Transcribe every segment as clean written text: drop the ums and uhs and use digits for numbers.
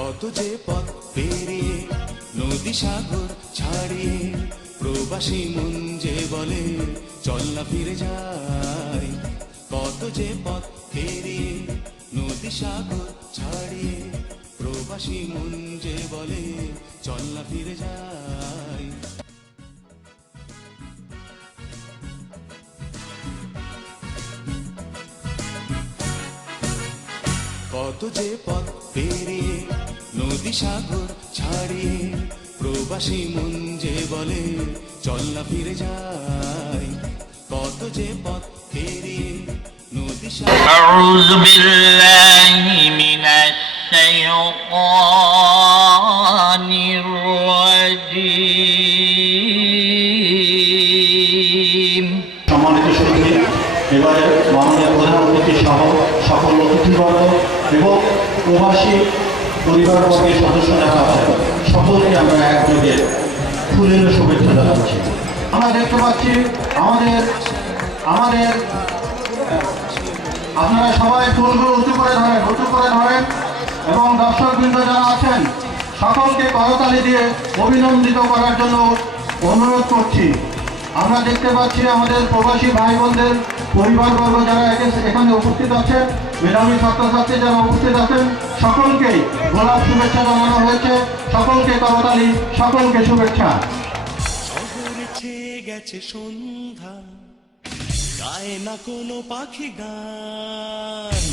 কত যে পথ পেরিয়ে নদী সাগর ছাড়িয়ে প্রবাসী মন যে বলে চল না ফিরে যাই। কত যে পথ পেরিয়ে নদী সাগর ছাড়িয়ে প্রবাসী মন যে বলে চল না ফিরে যাই। কত যে পথ পেরিয়ে নদী সাগর ছাড়িয়ে প্রবাসী মন যে বলে চল না ফিরে যাই। কত যে পথ পেরিয়ে নদী সাগর। আউযু বিল্লাহি মিনাশ শাইতানির রাজীম। সম্মানিত সুধী, এবারে মাননীয় প্রধানমন্ত্রী সহ সকল অতিথিবর্গ এবং প্রবাসী পরিবারবর্গের সদস্য যারা আছেন সকলকে আমরা একযোগে ফুলের শুভেচ্ছা জানাচ্ছি। আমরা দেখতে পাচ্ছি আমাদের আপনারা সবাই ফুলগুলো উঁচু করে ধরেন এবং দর্শকবৃন্দ যারা আছেন সকলকে করতালি দিয়ে অভিনন্দিত করার জন্য অনুরোধ করছি। আমরা দেখতে পাচ্ছি আমাদের প্রবাসী ভাই বোনদের পরিবারবর্গ যারা এখানে উপস্থিত আছেন, মেধাবী ছাত্রছাত্রী যারা উপস্থিত আছেন সকলকেই গোলাপ শুভেচ্ছা জানানো হয়েছে। সকলকে করতালি, সকলকে শুভেচ্ছা। শহরে ছেয়ে গেছে সন্ধ্যা, গায়ে না কোনো পাখি গান।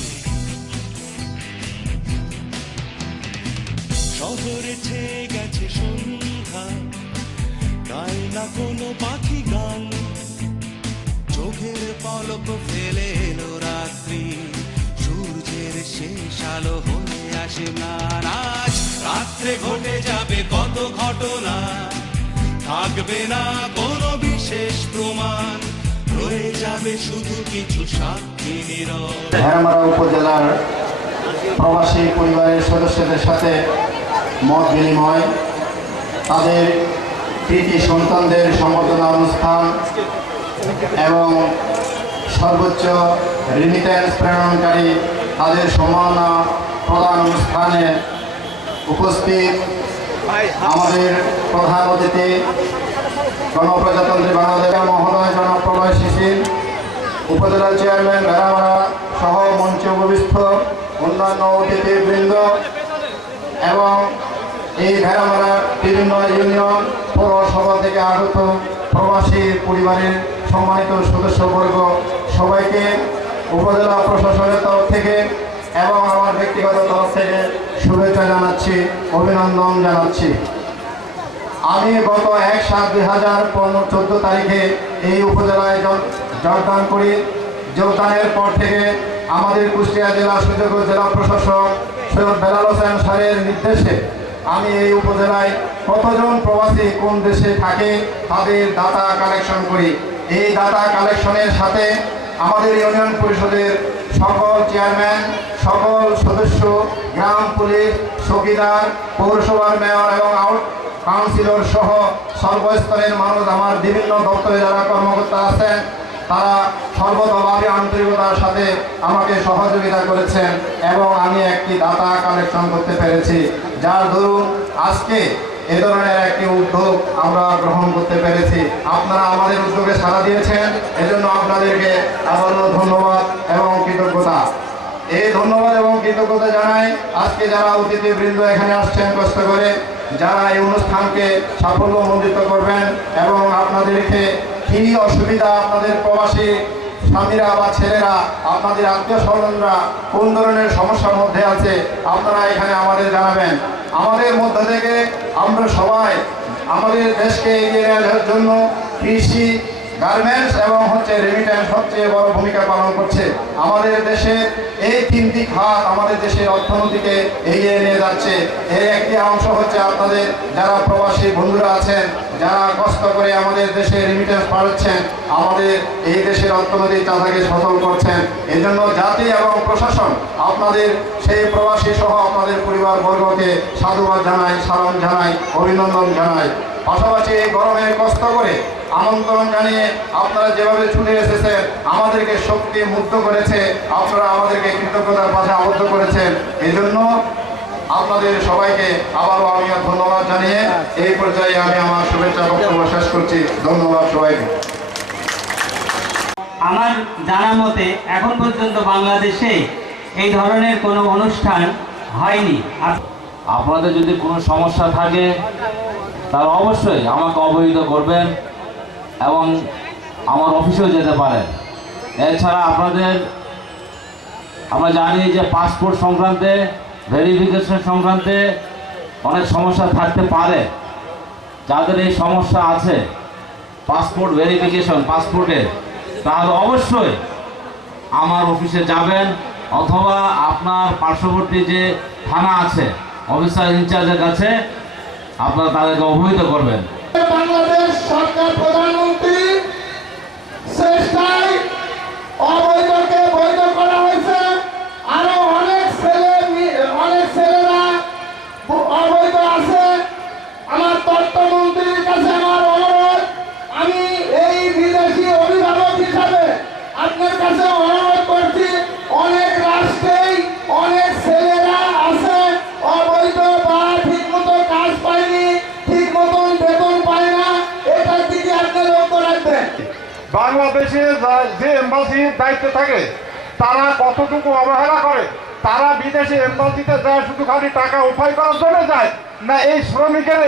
শহরে ছেয়ে গেছে সন্ধ্যা, গায়ে না কোনো পাখি গান। চোখের পলক ফেলে এলো রাত্রি, সূর্যের শেষ আলো হয়ে আসে ম্লান। আজ রাত্রে ঘটে যাবে কত ঘটনা, থাকবে না কোনো বিশেষ প্রমাণ, রয়ে যাবে শুধু কিছু সাক্ষী নীরব। ভেড়ামারা উপজেলার প্রবাসী পরিবারের সদস্যদের সাথে মত বিনিময়, তাদের কৃতি সন্তানদের সম্বর্ধনা অনুষ্ঠান এবং সর্বোচ্চ রেমিটেন্স প্রেরণকারী তাদের সম্মাননা প্রদান অনুষ্ঠানে উপস্থিত আমাদের প্রধান অতিথি গণপ্রজাতন্ত্রী বাংলাদেশ মহোদয় জনাব প্রলয় শিশির, উপজেলা চেয়ারম্যান ভেড়ামারা সহ মঞ্চে উপবিষ্ট অন্যান্য অতিথিবৃন্দ এবং এই ভেড়ামারা বিভিন্ন ইউনিয়ন পৌরসভা থেকে আগত প্রবাসী পরিবারের সম্মানিত সদস্যবর্গ সবাইকে উপজেলা প্রশাসনের তরফ থেকে এবং আমার ব্যক্তিগত তরফ থেকে শুভেচ্ছা জানাচ্ছি, অভিনন্দন জানাচ্ছি। আমি গত 1/7/2014 তারিখে এই উপজেলায় যোগদান করি। যোগদানের পর থেকে আমাদের কুষ্টিয়া জেলা সুযোগ্য জেলা প্রশাসক সৈয়দ বেলাল হোসেন স্যারের নির্দেশে আমি এই উপজেলায় কতজন প্রবাসী কোন দেশে থাকে তাদের ডাটা কালেকশন করি। এই ডাটা কালেকশনের সাথে আমাদের ইউনিয়ন পরিষদের সকল চেয়ারম্যান, সকল সদস্য, গ্রাম পুলিশ, চৌকিদার, পৌরসভার মেয়র এবং কাউন্সিলর সহ সর্বস্তরের মানুষ, আমার বিভিন্ন দপ্তরে যারা কর্মকর্তা আছেন তারা সর্বতভাবে আন্তরিকতার সাথে আমাকে সহযোগিতা করেছেন এবং আমি একটি ডাটা কালেকশন করতে পেরেছি, যার দরুন আজকে এ ধরনের একটি উদ্যোগ আমরা গ্রহণ করতে পেরেছি। আপনারা আমাদের উদ্যোগে সাড়া দিয়েছেন, এজন্য আপনাদেরকে আবারও ধন্যবাদ এবং কৃতজ্ঞতা। এই ধন্যবাদ এবং কৃতজ্ঞতা জানাই আজকে যারা অতিথিবৃন্দ এখানে আসছেন কষ্ট করে, যারা এই অনুষ্ঠানকে সাফল্যমণ্ডিত করবেন এবং আপনাদেরকে কি অসুবিধা, আপনাদের প্রবাসী স্বামীরা বা ছেলেরা, আপনাদের আত্মীয় স্বজনরা কোন ধরনের সমস্যার মধ্যে আছে আপনারা এখানে আমাদের জানাবেন। আমাদের মধ্য থেকে আমরা সবাই আমাদের দেশকে এগিয়ে নেওয়ার জন্য কৃষি, গার্মেন্টস এবং রেমিটেন্স সবচেয়ে বড় ভূমিকা পালন করছে। আমাদের দেশে এই তিনটি খাত আমাদের দেশের অর্থনীতিকে এগিয়ে নিয়ে যাচ্ছে। এর একটি অংশ হচ্ছে আপনাদের যারা প্রবাসী বন্ধুরা আছেন, যারা কষ্ট করে আমাদের দেশে রেমিটেন্স পাঠাচ্ছেন, আমাদের এই দেশের অর্থনৈতিক চাঁদাকে সচল করছেন। এই জন্য জাতি এবং প্রশাসন আপনাদের সেই প্রবাসী সহ আপনাদের পরিবারবর্গকে সাধুবাদ জানাই, সালাম জানাই, অভিনন্দন জানাই। পাশাপাশি এই গরমে কষ্ট করে আমন্ত্রণ জানিয়ে আপনারা যেভাবে ছুটে এসেছেন, আমাদেরকে শক্তি মুক্ত করেছে, আপনারা আমাদেরকে কৃতজ্ঞতার পাশে আবদ্ধ করেছেন। এই জন্য আপনাদের সবাইকে আবারও আমি ধন্যবাদ জানিয়ে এই পর্যায়ে আমি আমার শুভেচ্ছা বক্তব্য শেষ করছি। ধন্যবাদ সবাইকে। আমার জানা মতে এখন পর্যন্ত বাংলাদেশে এই ধরনের কোনো অনুষ্ঠান হয়নি। আপনাদের যদি কোনো সমস্যা থাকে তাহলে অবশ্যই আমাকে অবহিত করবেন এবং আমার অফিসেও যেতে পারেন। এছাড়া আমরা জানি যে পাসপোর্ট সংক্রান্তে, ভেরিফিকেশন সংক্রান্তে অনেক সমস্যা থাকতে পারে। যাদের এই সমস্যা আছে পাসপোর্ট ভেরিফিকেশন পাসপোর্টের, তাহলে অবশ্যই আমার অফিসে যাবেন অথবা আপনার পার্শ্ববর্তী যে থানা আছে অফিসার ইনচার্জের কাছে আপনারা তাদেরকে অবহিত করবেন। বাংলাদেশ সরকার প্রধানমন্ত্রী চেষ্টায় অবৈধকে বৈধ করা হয়েছে। আরো অনেক ছেলেরা অবৈধ আছে। আমার তথ্যমন্ত্রীর কাছে আমার অনুরোধ, আমি এই বিদেশি অভিভাবক হিসাবে আপনার কাছে অনুরোধ করছি, অনেক রাষ্ট্রেই অনেক ছেলেরা আছে অবৈধ বা ঠিক মতো কাজ পায়নি, ঠিক মতন বেতন পায় না। এটার দিকে আপনি লক্ষ্য রাখবেন। বাংলাদেশে যে এম্বাসির দায়িত্বে থাকে তারা কতটুকু অবহেলা করে। তারা বিদেশে এম্বাসিতে যায় শুধু খালি টাকা উপায় করার জন্য যায়, না এই শ্রমিকের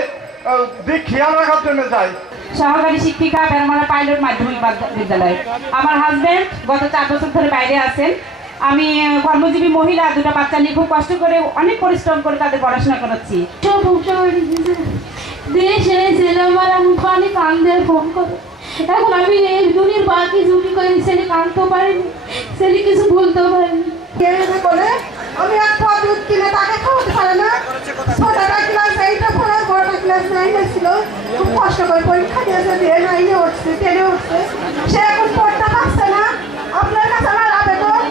দিক খেয়াল রাখার জন্য যায়। সহকারী শিক্ষিকা বেরমারা পাইলট মাধ্যমিক বিদ্যালয়। আমার হাজবেন্ড গত 4 বছর ধরে বাইরে আছেন। আমি কর্মজীবী মহিলা, 2টা বাচ্চা নিয়ে খুব কষ্ট করে অনেক পরিশ্রম করে তাদের পড়াশোনা করাচ্ছি। দেশে ছেলে আমার অনেক কান্দে ফোন করে। এখন আমি এই দুনিয়ার বাকি জুটি করে ছেলে কাঁদতেও পারিনি, ছেলে কিছু বলতেও পারিনি। বলে আমি এক পা দুধ কিনে তাকে খাওয়াতে পারে না। ছোটটা ক্লাস 8-এ পড়ে, বড়টা ক্লাস 9-এ ছিল। খুব কষ্ট করে পরীক্ষা দিয়েছে, দিয়ে 9-এ উঠছে, 10-এ উঠছে। সে এখন পড়তে পারছে না। আপনার কাছে আমার আবেদন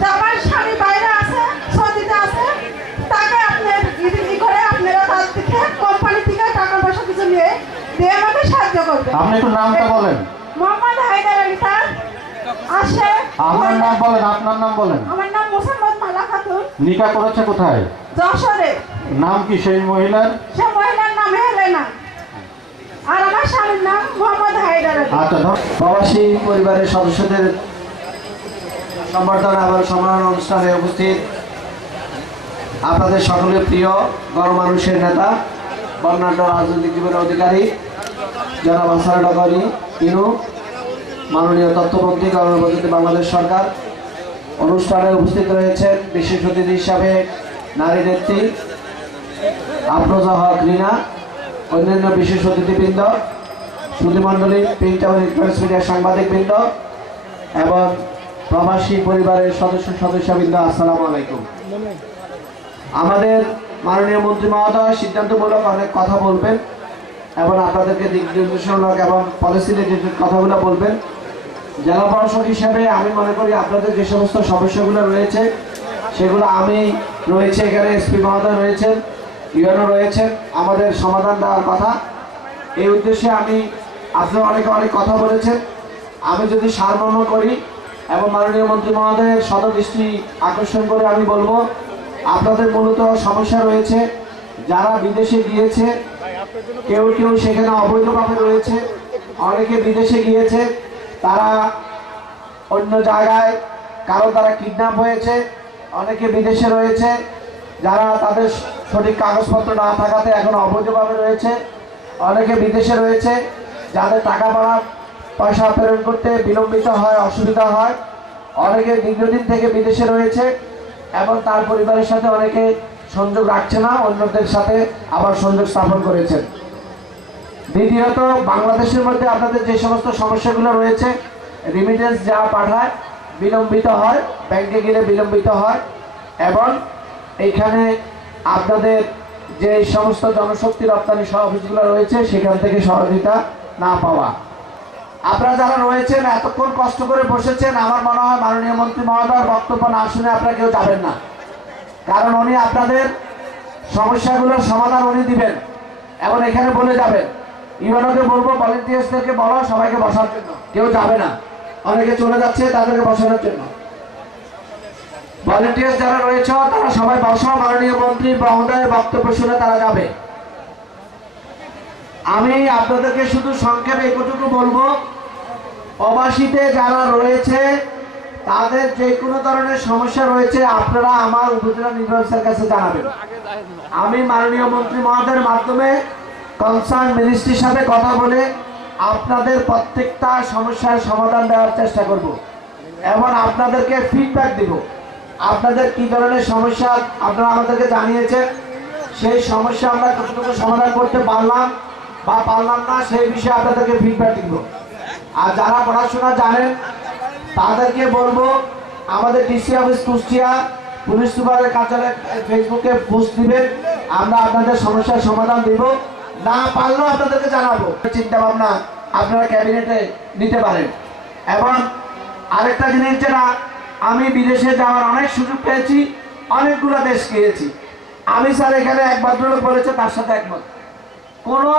যে আমার স্বামী বাইরে আছে, সৌদিতে আছে, তাকে আপনার ই করে আপনারা তার থেকে কোম্পানি থেকে টাকা পয়সা কিছু নিয়ে দিয়ে আমাকে সাহায্য করবেন। আপনি একটু নামটা বলেন। মোহাম্মদ হায়দার আলী স্যার আসে। আপনার নাম বলেন, আপনার নাম বলেন। আমার নাম মোসাম্মদ মালা খাতুন। নিকা করেছে কোথায়? যশোরে। নাম কি সেই মহিলার? সে মহিলার নাম হেলেনা, আর আমার স্বামীর নাম মোহাম্মদ হায়দার আলী। আচ্ছা, প্রবাসী পরিবারের সদস্যদের সম্বর্ধনা এবং সম্মাননা অনুষ্ঠানে উপস্থিত আপনাদের সকলের প্রিয় গণমানুষের নেতা, বর্ণাঢ্য রাজনৈতিক জীবনের অধিকারী জনাব হাসান ডগরি ইনু, মাননীয় তথ্যমন্ত্রী গণপ্রজাতন্ত্রী বাংলাদেশ সরকার। অনুষ্ঠানে উপস্থিত রয়েছেন বিশেষ অতিথি হিসাবে নারী নেত্রী আফরোজা হক রিনা, অন্যান্য বিশেষ অতিথিবৃন্দ, সুধীমণ্ডলী, প্রিন্ট এবং ইলেকট্রনিক্স মিডিয়ার সাংবাদিকবৃন্দ এবং প্রবাসী পরিবারের সদস্যবৃন্দ, আসসালামু আলাইকুম। আমাদের মাননীয় মন্ত্রী মহোদয় সিদ্ধান্তমূলক অনেক কথা বলবেন এবং আপনাদেরকে দিক নির্দেশনামূলক এবং পলিসি রিলেটেড কথাগুলো বলবেন। জেলা প্রশাসক হিসাবে আমি মনে করি আপনাদের যে সমস্ত সমস্যাগুলো রয়েছে সেগুলো আমি রয়েছে, এখানে এসপি মহোদয় রয়েছেন, ইউএনও রয়েছেন, আমাদের সমাধান দেওয়ার কথা। এই উদ্দেশ্যে আপনারা অনেক কথা বলেছেন। আমি যদি সারমর্ম করি এবং মাননীয় মন্ত্রী মহোদয়ের সদদৃষ্টি আকর্ষণ করে আমি বলবো, আপনাদের মূলত সমস্যা রয়েছে যারা বিদেশে গিয়েছে, কেউ সেখানে অবৈধভাবে রয়েছে, অনেকে বিদেশে গিয়েছে, তারা অন্য জায়গায় কারো দ্বারা কিডন্যাপ হয়েছে, অনেকে বিদেশে রয়েছে যারা তাদের সঠিক কাগজপত্র না থাকাতে এখন অবৈধভাবে রয়েছে, অনেকে বিদেশে রয়েছে যাদের টাকা পয়সা প্রেরণ করতে বিলম্বিত হয়, অসুবিধা হয়, অনেকে দীর্ঘদিন থেকে বিদেশে রয়েছে এবং তার পরিবারের সাথে অনেকে সংযোগ রাখছে না, অন্যদের সাথে আবার সংযোগ স্থাপন করেছেন। দ্বিতীয়ত, বাংলাদেশের মধ্যে আপনাদের যে সমস্ত সমস্যাগুলো রয়েছে, রিমিটেন্স যা পাঠায় বিলম্বিত হয়, ব্যাংকে গেলে বিলম্বিত হয় এবং এইখানে আপনাদের যে সমস্ত জনশক্তি রপ্তানি সহ অফিসগুলো রয়েছে সেখান থেকে সহযোগিতা না পাওয়া। আপনারা যারা রয়েছেন এতক্ষণ কষ্ট করে বসেছেন, আমার মনে হয় মাননীয় মন্ত্রী মহোদয়ের বক্তব্য না শুনে আপনারা কেউ যাবেন না, কারণ উনি আপনাদের সমস্যাগুলোর সমাধান উনি দিবেন এবং এখানে বলে যাবেন। ইউএনওকে বলবো, ভলেন্টিয়ার্সদেরকে বলো সবাইকে বসার জন্য, কেউ যাবে না, অনেকে চলে যাচ্ছে তাদেরকে বসানোর জন্য। ভলেন্টিয়ার যারা রয়েছে তারা সবাই বসো, মাননীয় মন্ত্রী মহোদয়ের বক্তব্য শুনে তারা যাবে। আমি আপনাদেরকে শুধু সংক্ষেপে এতটুকু বলবো, প্রবাসীতে যারা রয়েছে তাদের যে কোনো ধরনের সমস্যা রয়েছে আপনারা আমার উপজেলা নির্বাহী অফিসারের কাছে জানাবেন। আমি মাননীয় মন্ত্রী মহোদয়ের মাধ্যমে কনসার্ন মিনিস্ট্রির সাথে কথা বলে আপনাদের প্রত্যেকটা সমস্যার সমাধান দেওয়ার চেষ্টা করব এবং আপনাদেরকে ফিডব্যাক দিব। আপনাদের কি ধরনের সমস্যা আপনারা আমাদেরকে জানিয়েছেন, সেই সমস্যা আমরা কতটুকু সমাধান করতে পারলাম বা পারলাম না সেই বিষয়ে আপনাদেরকে ফিডব্যাক দিব। আর যারা পড়াশোনা জানেন তাদেরকে বলবো আমাদের ডিসি অফিস কুষ্টিয়া পুলিশ সুপারের কার্যালয়ে ফেসবুকে পোস্ট দিবেন, আমরা আপনাদের সমস্যার সমাধান দিব। না পারলেও আপনাদেরকে জানাবো। চিন্তা ভাবনা আপনারা ক্যাবিনেটে নিতে পারেন। এবং আরেকটা জিনিস, যেটা আমি বিদেশে যাওয়ার অনেক সুযোগ পেয়েছি, অনেকগুলো দেশ গিয়েছি। আমি স্যার এখানে এক ভদ্রলোক বলেছে তার সাথে একমত, কোনো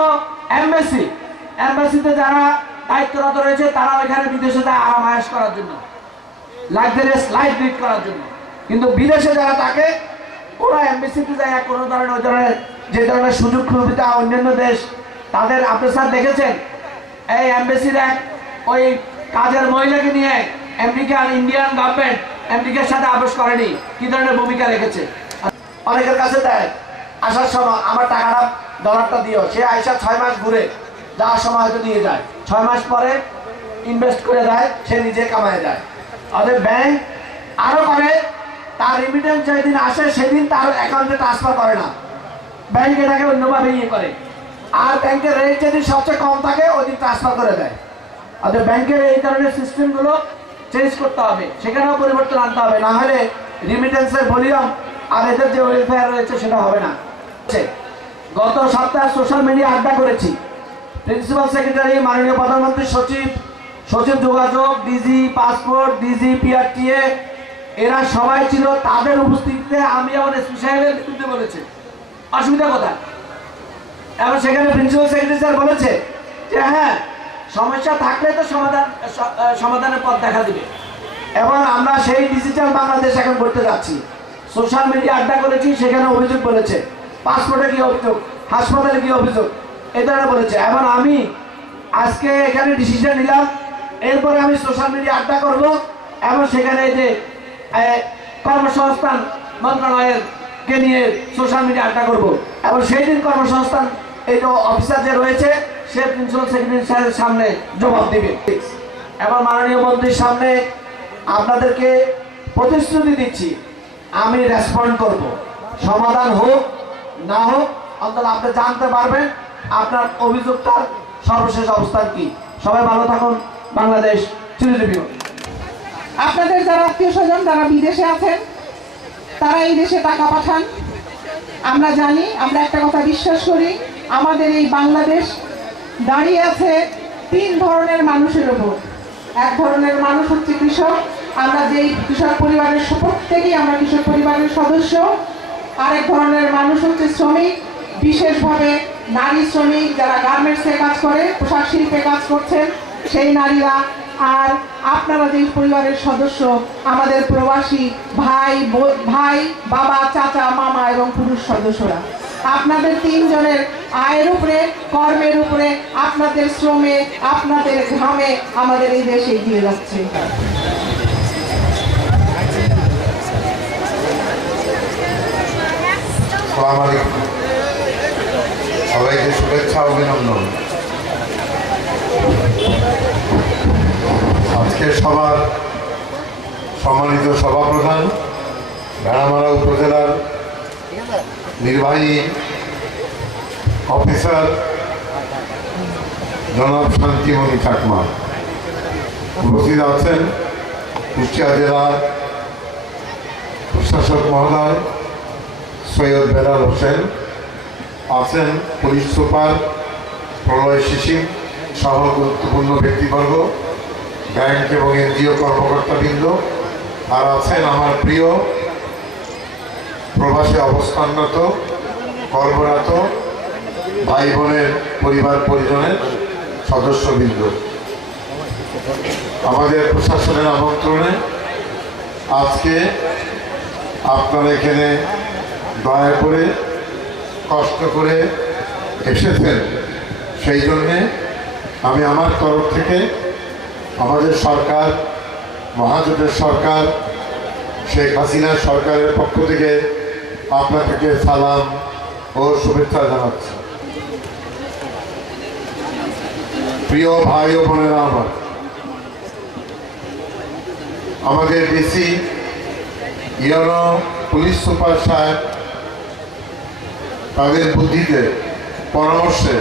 এমবাসিতে যারা দায়িত্বরত রয়েছে তারা ওইখানে বিদেশে যায় আরাম আয়েশ করার জন্য, লাক্সারিয়াস লাইফ লিড করার জন্য, কিন্তু বিদেশে যারা থাকে ওরা এমবাসিতে যায় কোনো ধরনের ওই ধরনের যে ধরনের সুযোগ সুবিধা অন্যান্য দেশ তাদের। আপনি স্যার দেখেছেন এই এমবাসির ওই কাজের মহিলাকে নিয়ে আমেরিকান ইন্ডিয়ান গভর্নমেন্ট আমেরিকার সাথে আপোষ করেনি, কি ধরনের ভূমিকা রেখেছে। অনেকের কাছে দেয় আসার সময় আমার টাকাটা ডলারটা দিও, সে আইসা 6 মাস ঘুরে যাওয়ার সময় হয়তো দিয়ে যায়, 6 মাস পরে ইনভেস্ট করে দেয়, সে নিজে কামায় যায়। অর্থাৎ ব্যাংক আরও করে, তার রিমিটেন্স যেদিন আসে সেদিন তার অ্যাকাউন্টে ট্রান্সফার করে না, ব্যাংক এটাকে অন্যভাবে ইয়ে করে। আর ব্যাংকের রেট যেদিন সবচেয়ে কম থাকে ওই দিন ট্রান্সফার করে দেয়। অর্থাৎ ব্যাংকের এই ধরনের সিস্টেমগুলো চেঞ্জ করতে হবে, সেখানেও পরিবর্তন আনতে হবে, না হলে রিমিটেন্সের ভলিউম আর এদের যে ওয়েলফেয়ার রয়েছে সেটা হবে না। গত সপ্তাহে সোশ্যাল মিডিয়া আড্ডা করেছি, প্রিন্সিপাল সেক্রেটারি, মাননীয় প্রধানমন্ত্রী সচিব, সচিব যোগাযোগ, ডিজি পাসপোর্ট, ডিজি পিআরটিএ, এরা সবাই ছিল। তাদের উপস্থিতিতে আমি আমার এসপি সাহেবের বিরুদ্ধে বলেছে অসুবিধা কোথায়। এবং সেখানে প্রিন্সিপাল সেক্রেটারি স্যার বলেছে যে হ্যাঁ সমস্যা থাকলে তো সমাধানের পথ দেখা দিবে। এবং আমরা সেই ডিজিটাল বাংলাদেশ এখন করতে যাচ্ছি। সোশ্যাল মিডিয়া আড্ডা করেছি, সেখানে অভিযোগ বলেছে, পাসপোর্টে কি অভিযোগ, হাসপাতালে কি অভিযোগ, এ ধরনের বলেছে। এবং আমি আজকে এখানে ডিসিশন নিলাম, এরপরে আমি সোশ্যাল মিডিয়া আড্ডা করব এবং সেখানে যে কর্মসংস্থান মন্ত্রণালয়েরকে নিয়ে সোশ্যাল মিডিয়া আড্ডা করব এবং সেই দিন কর্মসংস্থান এই যে অফিসার যে রয়েছে সে প্রিন্সিপাল সেক্রেটারি স্যারের সামনে জবাব দিবে। এবং মাননীয় মন্ত্রীর সামনে আপনাদেরকে প্রতিশ্রুতি দিচ্ছি আমি রেসপন্ড করব, সমাধান হোক না হোক অন্তত আপনি জানতে পারবেন আপনার অভিযোগটার সর্বশেষ অবস্থান কি। সবাই ভালো থাকুন। বাংলাদেশ চিরজীবী হোক। আপনাদের যারা আত্মীয় স্বজন যারা বিদেশে আছেন তারা এই দেশে টাকা পাঠান। আমরা জানি, আমরা একটা কথা বিশ্বাস করি, আমাদের এই বাংলাদেশ দাঁড়িয়ে আছে 3 ধরনের মানুষের উপর। এক ধরনের মানুষ হচ্ছে কৃষক, আমরা যেই কৃষক পরিবারের প্রত্যেকেই আমরা কৃষক পরিবারের সদস্য। আরেক ধরনের মানুষ হচ্ছে শ্রমিক, বিশেষভাবে নারী শ্রমিক যারা গার্মেন্টসে কাজ করে, পোশাক শিল্পে কাজ করছেন সেই নারীরা। আর আপনারা যে পরিবারের সদস্য আমাদের প্রবাসী ভাই বাবা চাচা মামা এবং পুরুষ সদস্যরা, আপনাদের 3 জনের আয়ের উপরে, কর্মের উপরে, আপনাদের শ্রমে, আপনাদের ঘামে আমাদের এই দেশ এগিয়ে যাচ্ছে। আসসালামু আলাইকুম, সবাইকে শুভেচ্ছা অভিনন্দন। আজকের সভার সম্মানিত সভাপ্রধান, ভেড়ামারা উপজেলার নির্বাহী অফিসার জনাব শান্তিমণি চাকমা, উপস্থিত আছেন কুষ্টিয়া জেলার প্রশাসক মহোদয় সৈয়দ বেলাল হোসেন, আছেন পুলিশ সুপার প্রলয় শিশির সহ গুরুত্বপূর্ণ ব্যক্তিবর্গ, ব্যাংক এবং এনজিও কর্মকর্তাবৃন্দ, আর আছেন আমার প্রিয় প্রবাসে অবস্থানরত কর্মরত ভাই বোনের পরিবার পরিজনের সদস্যবৃন্দ। আমাদের প্রশাসনের আমন্ত্রণে আজকে আপনারা এখানে দয়া করে কষ্ট করে এসেছেন, সেই জন্যে আমি আমার তরফ থেকে আমাদের সরকার, মহাজোটের সরকার, শেখ হাসিনার সরকারের পক্ষ থেকে আপনাদেরকে সালাম ও শুভেচ্ছা জানাচ্ছি। প্রিয় ভাই ও বোনেরা, আমাদের ডিসি ইউনো পুলিশ সুপার সাহেব তাদের বুদ্ধিতে, পরামর্শে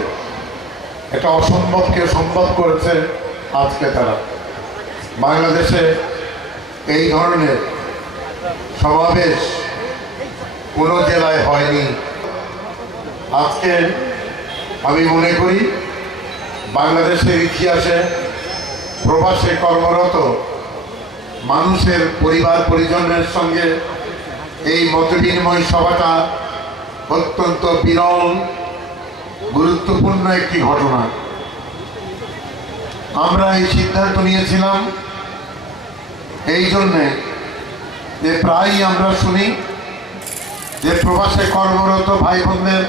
এটা অসম্ভবকে সম্ভব করেছে। আজকে তারা বাংলাদেশে এই ধরনের সমাবেশ কোনো জেলায় হয়নি। আজকে আমি মনে করি বাংলাদেশের ইতিহাসে প্রবাসে কর্মরত মানুষের পরিবার পরিজনের সঙ্গে এই মতবিনিময় সভাটা অত্যন্ত বিরল, গুরুত্বপূর্ণ একটি ঘটনা। আমরা এই সিদ্ধান্ত নিয়েছিলাম এই জন্যে যে প্রায়ই আমরা শুনি যে প্রবাসে কর্মরত ভাই বোনদের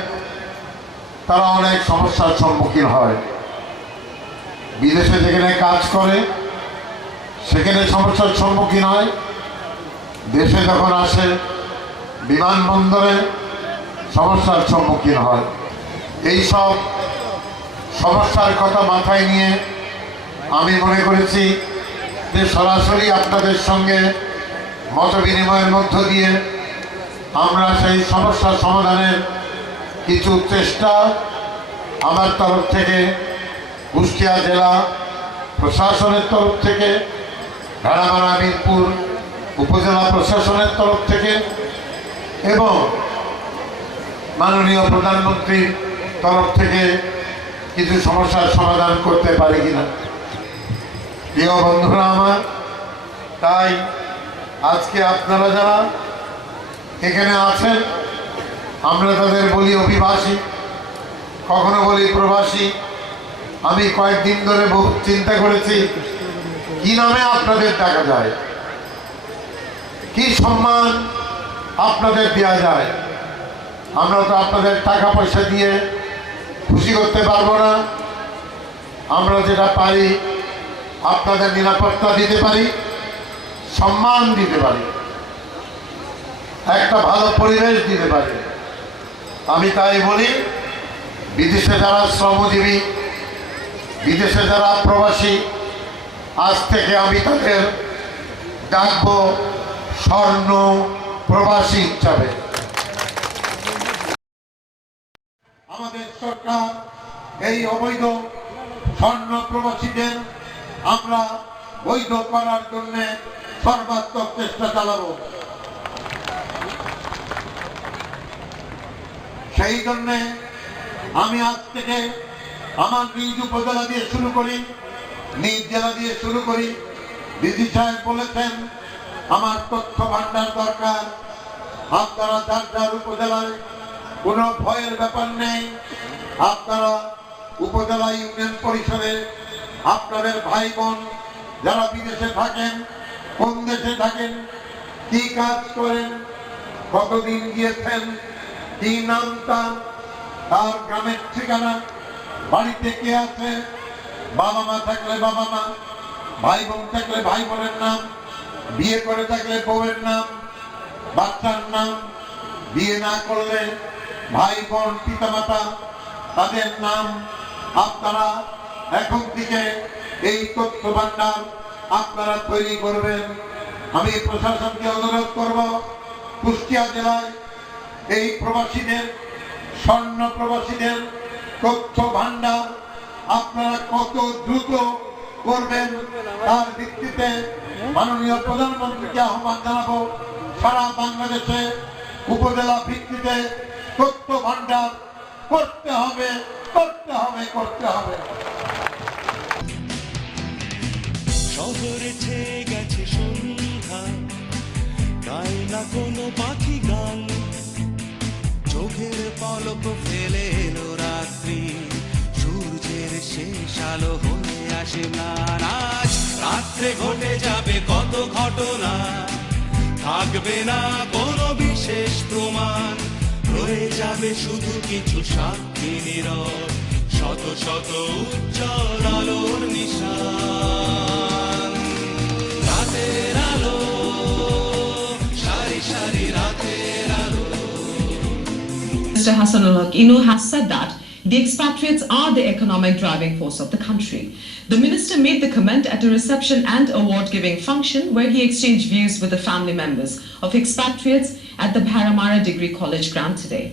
তারা অনেক সমস্যার সম্মুখীন হয়। বিদেশে যেখানে কাজ করে সেখানে সমস্যার সম্মুখীন হয়, দেশে যখন আসে বিমানবন্দরে সমস্যার সম্মুখীন হয়। এই সব সমস্যার কথা মাথায় নিয়ে আমি মনে করেছি যে সরাসরি আপনাদের সঙ্গে মত বিনিময়ের মধ্য দিয়ে আমরা সেই সমস্যার সমাধানের কিছু চেষ্টা আমার তরফ থেকে, কুষ্টিয়া জেলা প্রশাসনের তরফ থেকে, ভেড়ামারা মিরপুর উপজেলা প্রশাসনের তরফ থেকে এবং মাননীয় প্রধানমন্ত্রীর তরফ থেকে কিছু সমস্যার সমাধান করতে পারি কিনা। প্রিয় বন্ধুরা আমার, তাই আজকে আপনারা যারা এখানে আছেন, আমরা তাদের বলি অভিবাসী, কখনো বলি প্রবাসী। আমি কয়েকদিন ধরে বহু চিন্তা করেছি কি নামে আপনাদের ডাকা যায়, কি সম্মান আপনাদের দেওয়া যায়। আমরা তো আপনাদের টাকা পয়সা দিয়ে খুশি করতে পারবো না। আমরা যেটা পারি আপনাদের নিরাপত্তা দিতে পারি, সম্মান দিতে পারি, একটা ভালো পরিবেশ দিতে পারি। আমি তাই বলি, বিদেশে যারা শ্রমজীবী, বিদেশে যারা প্রবাসী, আজ থেকে আমি তাদের ডাকবো স্বর্ণ প্রবাসী হিসাবে। আমাদের সরকার এই অবৈধ স্বর্ণ প্রবাসীদের আমরা বৈধ করার জন্য সর্বাত্মক চেষ্টা চালাবো। সেই জন্যে আমি আজ থেকে আমার নিজ উপজেলা দিয়ে শুরু করি, নিজ জেলা দিয়ে শুরু করি। দিদি সাহেব বলেছেন আমার তথ্য ভান্ডার দরকার। আপনারা যার যার উপজেলায় কোনো ভয়ের ব্যাপার নেই। আপনারা উপজেলা ইউনিয়ন পরিষদে আপনাদের ভাই বোন যারা বিদেশে থাকেন, কোন দেশে থাকেন, কি কাজ করেন, কতদিন গিয়েছেন, কি নামটা, তার গ্রামের ঠিকানা, বাড়িতে কে আছে, বাবা মা থাকলে বাবা মা, ভাই বোন থাকলে ভাই বোনের নাম, বিয়ে করে থাকলে বউয়ের নাম, বাচ্চার নাম, বিয়ে না করলে ভাই বোন পিতামাতা তাদের নাম। আপনারা এখন থেকে এই তথ্য ভান্ডার আপনারা তৈরি করবেন। আমি প্রশাসনকে অনুরোধ করব, কুষ্টিয়া জেলায় এই প্রবাসীদের, স্বর্ণ প্রবাসীদের তথ্য ভান্ডার আপনারা কত দ্রুত করবেন তার ভিত্তিতে মাননীয় প্রধানমন্ত্রীকে আহ্বান জানাবো। সারা বাংলাদেশে উপজেলা ভিত্তিতে তথ্য ভান্ডার করতে হবে, করতে হবে, করতে হবে। শহরে ছেয়ে গেছে সন্ধ্যা, গায় না কোনো পাখি গান, চোখের পলক ফেলে এলো রাত্রি, সূর্যের শেষ আলো হয়ে আসে ম্লান। আজ রাত্রে ঘটে যাবে কত ঘটনা, থাকবে না কোনো বিশেষ প্রমাণ, রয়ে যাবে শুধু কিছু সাক্ষী নীরব, শত শত উজ্জ্বল আলোর নিশান। রাতের আলো, সারি সারি রাতের আলো। Mr. Hassanul Haq has said that the expatriates are the economic driving force of the country. The minister made the comment at a reception and award-giving function where he exchanged views with the family members of expatriates at the Bharamara Degree College ground today.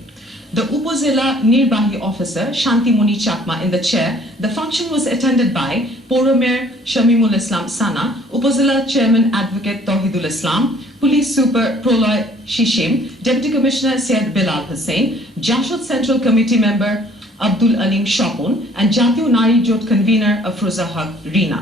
The Upazila Nirbahi officer Shanti Muni Chakma in the chair. The function was attended by Poromir Shamimul Islam Sana, Upazila Chairman Advocate Tawhidul Islam, Police Super Proloy Shishim, Deputy Commissioner Syed Bilal Hussain, Jashad Central Committee Member Abdul Alim Shapun, and Jatiyo Nari Jot Convener Afroza Haq Rina.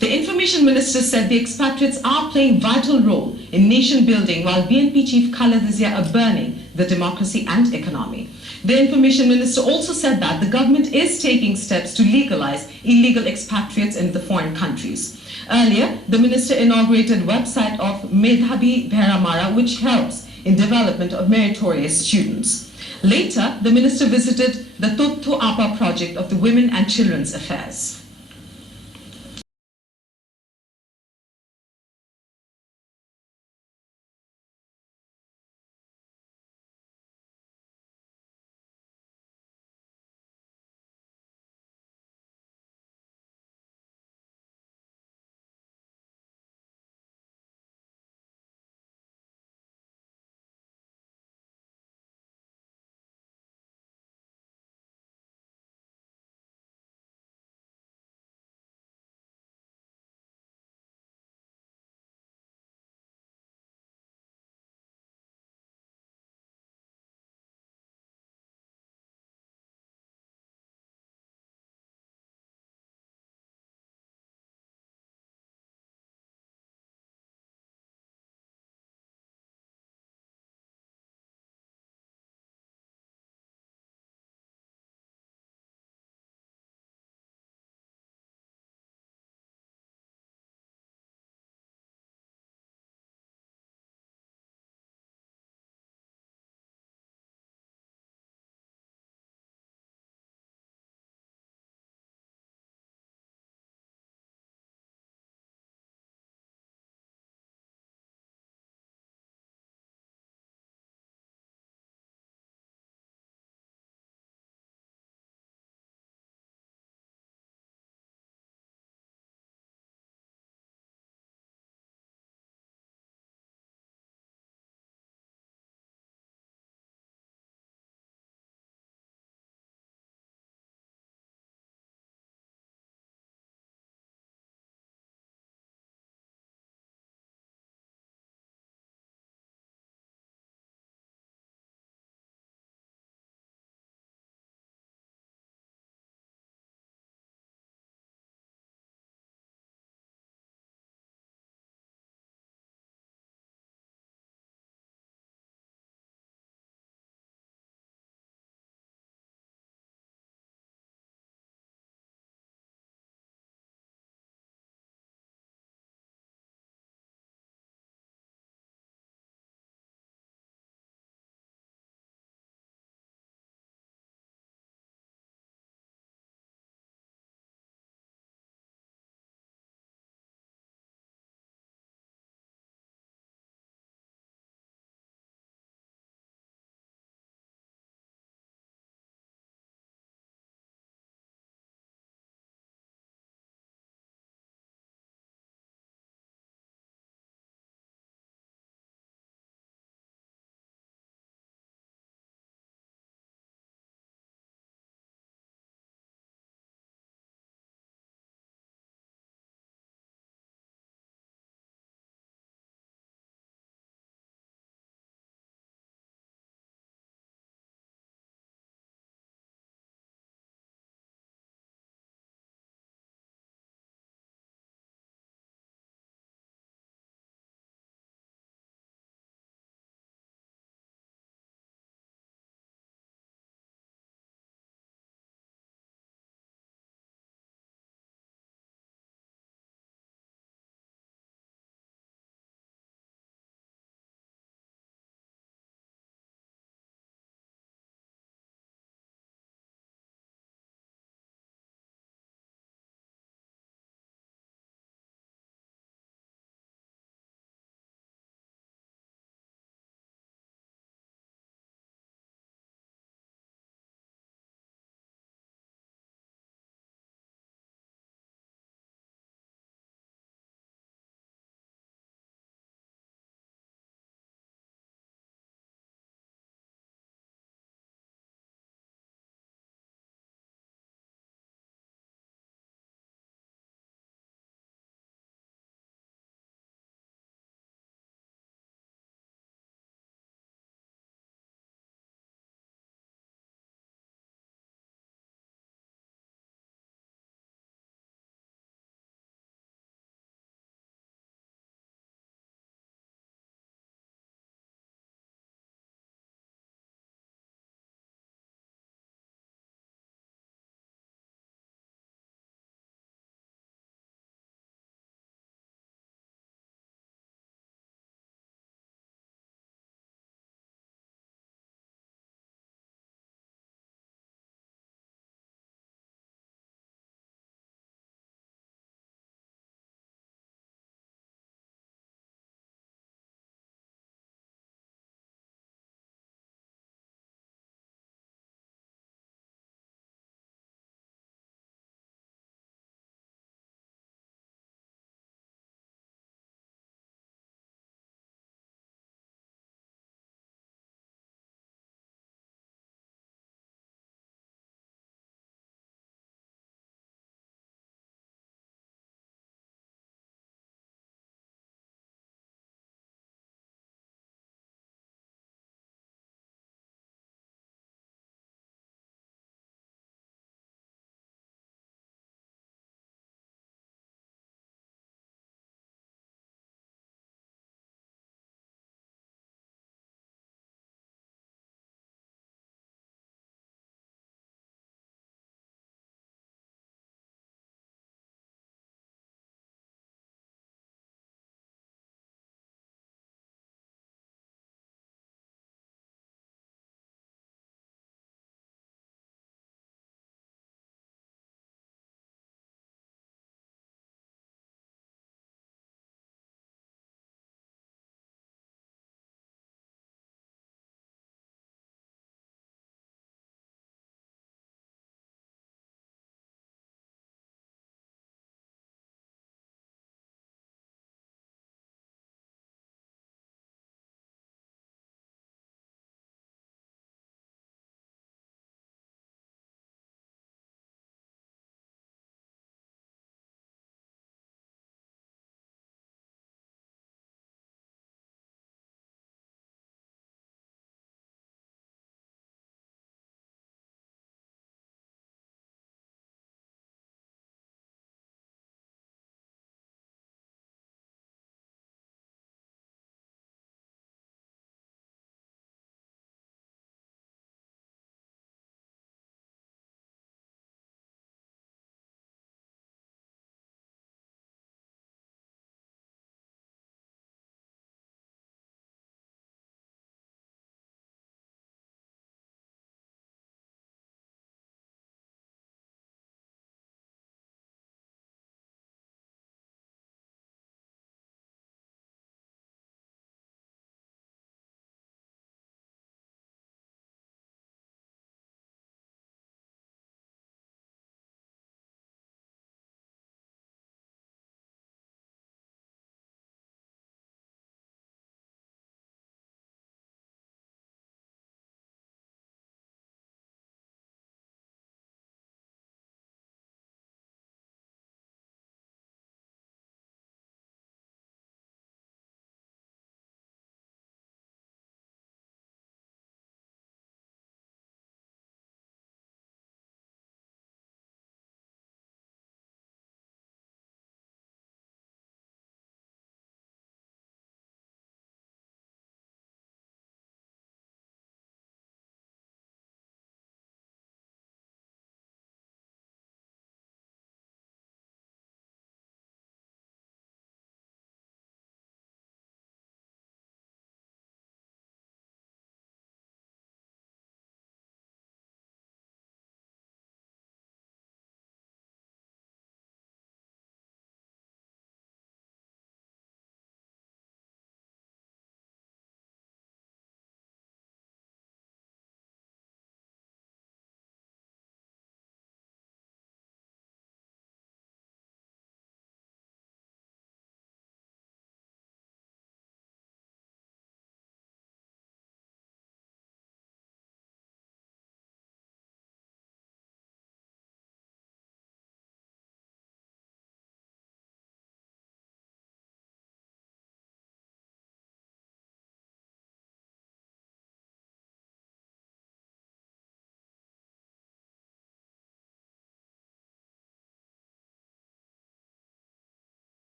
The Information Minister said the expatriates are playing vital role in nation building while BNP Chief Khaleda Zia are burning the democracy and economy. The Information Minister also said that the government is taking steps to legalize illegal expatriates in the foreign countries. Earlier, the minister inaugurated website of Medhabi Bharamara, which helps in development of meritorious students. Later, the minister visited the Totto Apa project of the Women and Children's Affairs.